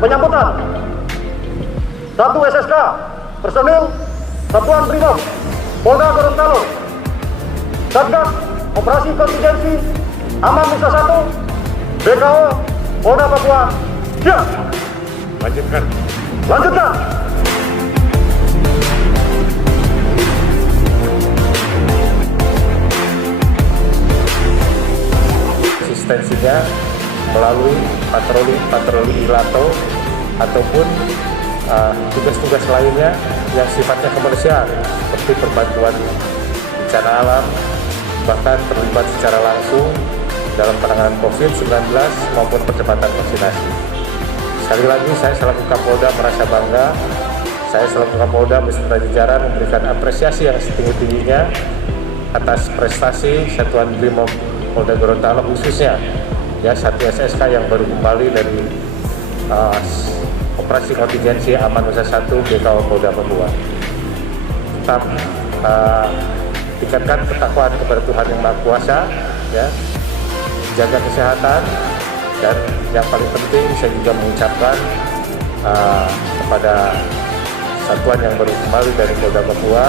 penyambutan. 1 SSK, personil Satuan Brimob, Polda Gorontalo, Satgas Operasi Kontingensi Aman Nusa 1, BKO, Polda Papua, siap. Lanjutkan. Lanjutkan. Asistensinya melalui patroli ILATO ataupun tugas-tugas lainnya yang sifatnya komersial seperti perbantuan bencana alam, bahkan terlibat secara langsung dalam penanganan COVID-19 maupun percepatan vaksinasi. Sekali lagi saya selaku Kapolda merasa bangga, saya selaku Kapolda beserta jajaran memberikan apresiasi yang setinggi-tingginya atas prestasi Satuan Brimob Polda Gorontalo, khususnya ya 1 SSK yang baru kembali dari Operasi Kontingensi Aman Nusa 1 BKO Polda Papua. Tetap tingkatkan ketakwaan kepada Tuhan Yang Maha Kuasa, ya, jaga kesehatan, dan yang paling penting saya juga mengucapkan kepada satuan yang baru kembali dari Polda Papua,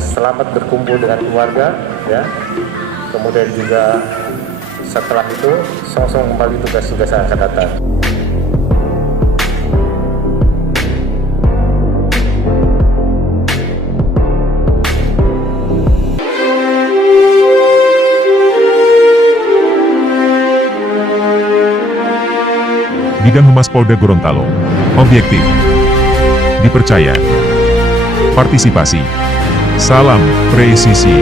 selamat berkumpul dengan keluarga, ya. Kemudian juga setelah itu song-song kembali tugas-tugas yang akan datang. Bidang Humas Polda Gorontalo, objektif, dipercaya, partisipasi, salam presisi.